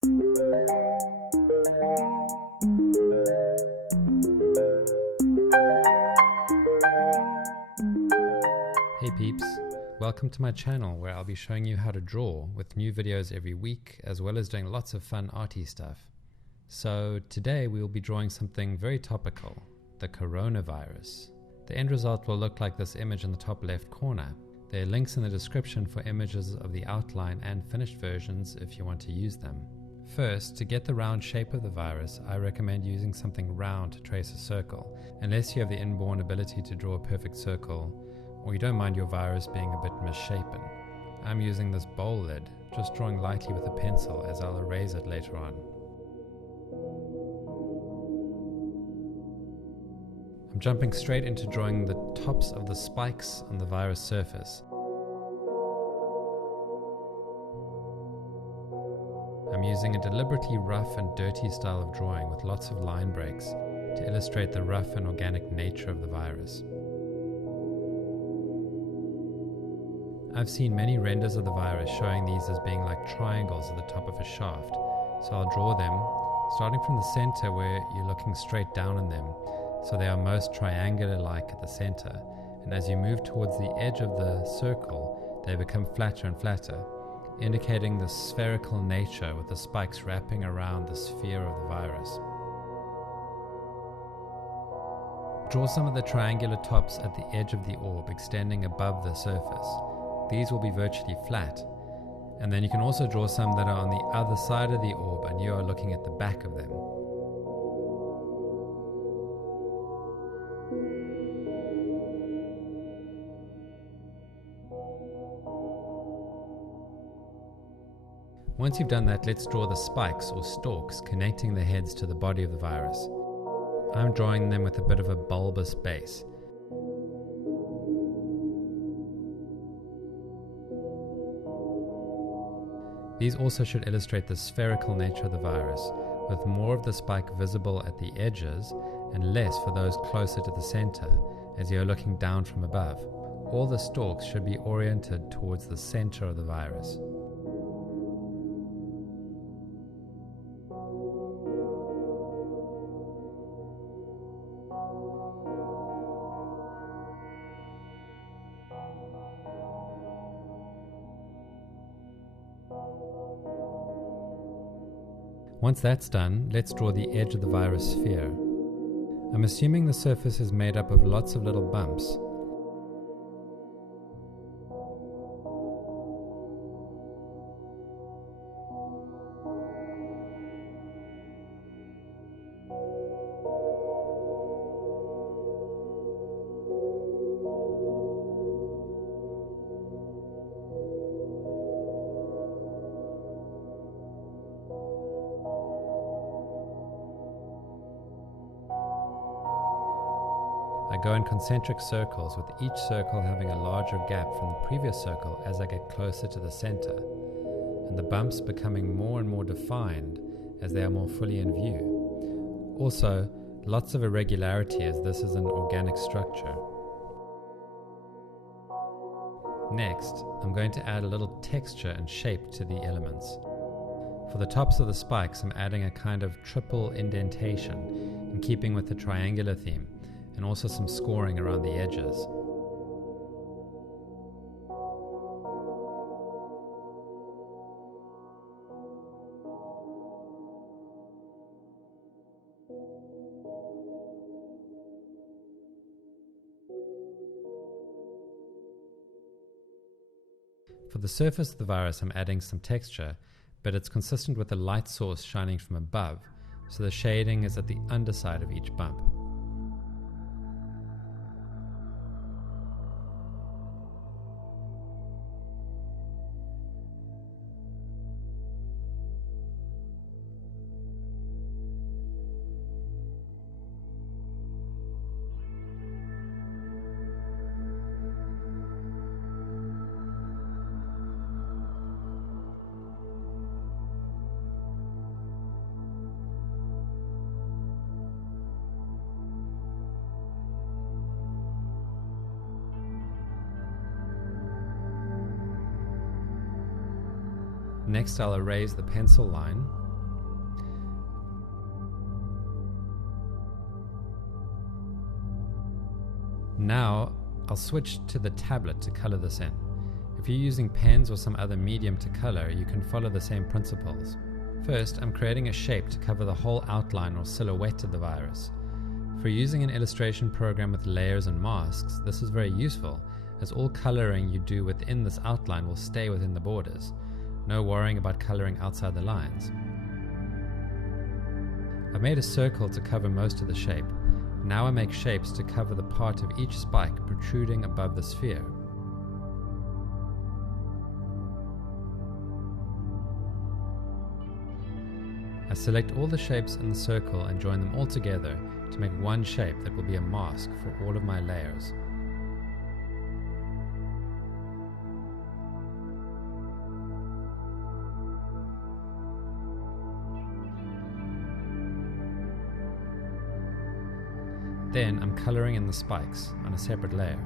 Hey peeps, welcome to my channel where I'll be showing you how to draw with new videos every week as well as doing lots of fun arty stuff. So today we will be drawing something very topical, the coronavirus. The end result will look like this image in the top left corner. There are links in the description for images of the outline and finished versions if you want to use them. First, to get the round shape of the virus, I recommend using something round to trace a circle, unless you have the inborn ability to draw a perfect circle, or you don't mind your virus being a bit misshapen. I'm using this bowl lid, just drawing lightly with a pencil as I'll erase it later on. I'm jumping straight into drawing the tops of the spikes on the virus surface. I'm using a deliberately rough and dirty style of drawing with lots of line breaks to illustrate the rough and organic nature of the virus. I've seen many renders of the virus showing these as being like triangles at the top of a shaft, so I'll draw them, starting from the center where you're looking straight down on them, so they are most triangular-like at the center, and as you move towards the edge of the circle, they become flatter and flatter, indicating the spherical nature with the spikes wrapping around the sphere of the virus. Draw some of the triangular tops at the edge of the orb extending above the surface. These will be virtually flat, and then you can also draw some that are on the other side of the orb and you are looking at the back of them. Once you've done that, let's draw the spikes or stalks connecting the heads to the body of the virus. I'm drawing them with a bit of a bulbous base. These also should illustrate the spherical nature of the virus, with more of the spike visible at the edges and less for those closer to the center as you're looking down from above. All the stalks should be oriented towards the center of the virus. Once that's done, let's draw the edge of the virus sphere. I'm assuming the surface is made up of lots of little bumps. I go in concentric circles, with each circle having a larger gap from the previous circle as I get closer to the center, and the bumps becoming more and more defined as they are more fully in view. Also, lots of irregularity as this is an organic structure. Next, I'm going to add a little texture and shape to the elements. For the tops of the spikes, I'm adding a kind of triple indentation in keeping with the triangular theme, and also some scoring around the edges. For the surface of the virus, I'm adding some texture, but it's consistent with the light source shining from above, so the shading is at the underside of each bump. Next, I'll erase the pencil line Now I'll switch to the tablet to color this in. If you're using pens or some other medium to color, you can follow the same principles. First, I'm creating a shape to cover the whole outline or silhouette of the virus. For using an illustration program with layers and masks, this is very useful, as all coloring you do within this outline will stay within the borders. No worrying about coloring outside the lines. I've made a circle to cover most of the shape. Now I make shapes to cover the part of each spike protruding above the sphere. I select all the shapes in the circle and join them all together to make one shape that will be a mask for all of my layers. Then I'm coloring in the spikes on a separate layer.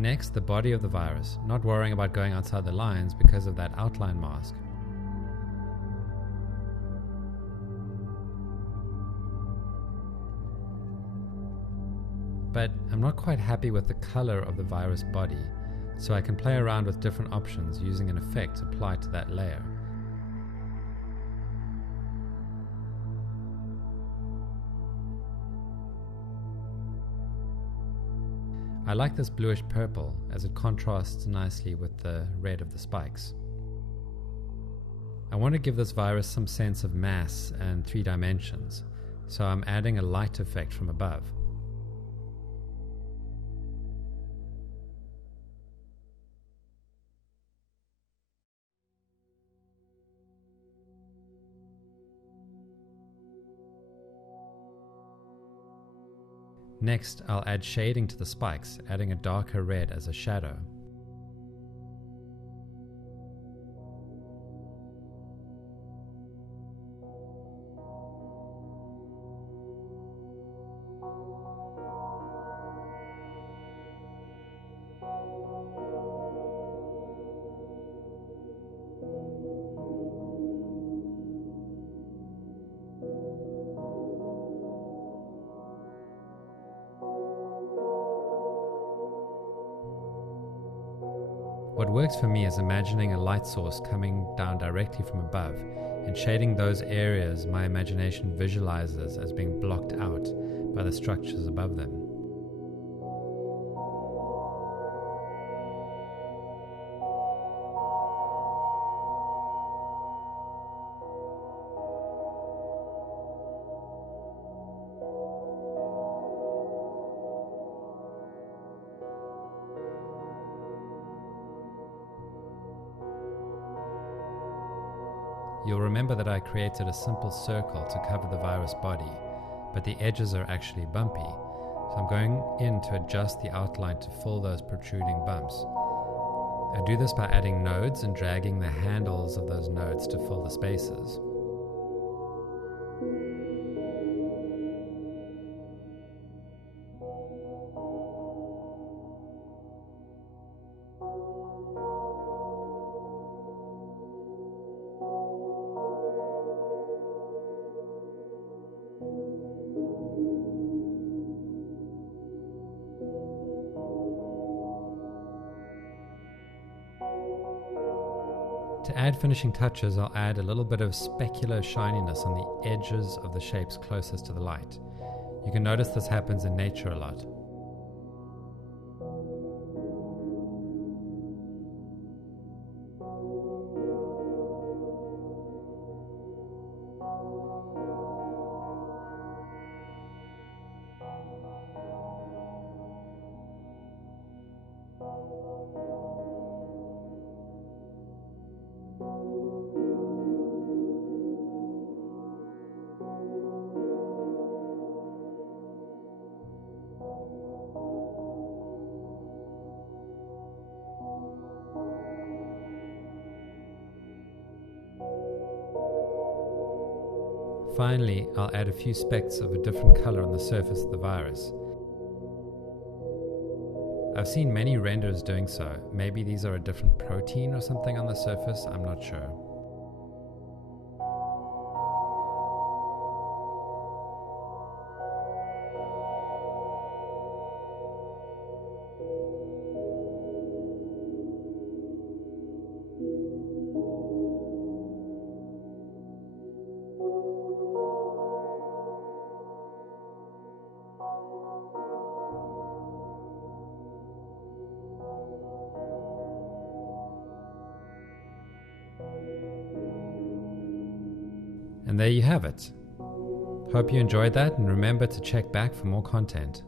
Next, the body of the virus, not worrying about going outside the lines because of that outline mask. But I'm not quite happy with the color of the virus body, so I can play around with different options using an effect applied to that layer. I like this bluish purple as it contrasts nicely with the red of the spikes. I want to give this virus some sense of mass and 3 dimensions, so I'm adding a light effect from above. Next, I'll add shading to the spikes, adding a darker red as a shadow. What works for me is imagining a light source coming down directly from above and shading those areas my imagination visualizes as being blocked out by the structures above them. You'll remember that I created a simple circle to cover the virus body, but the edges are actually bumpy, so I'm going in to adjust the outline to fill those protruding bumps. I do this by adding nodes and dragging the handles of those nodes to fill the spaces. To add finishing touches, I'll add a little bit of specular shininess on the edges of the shapes closest to the light. You can notice this happens in nature a lot. Finally, I'll add a few specks of a different color on the surface of the virus. I've seen many renders doing so. Maybe these are a different protein or something on the surface, I'm not sure. And there you have it. Hope you enjoyed that, and remember to check back for more content.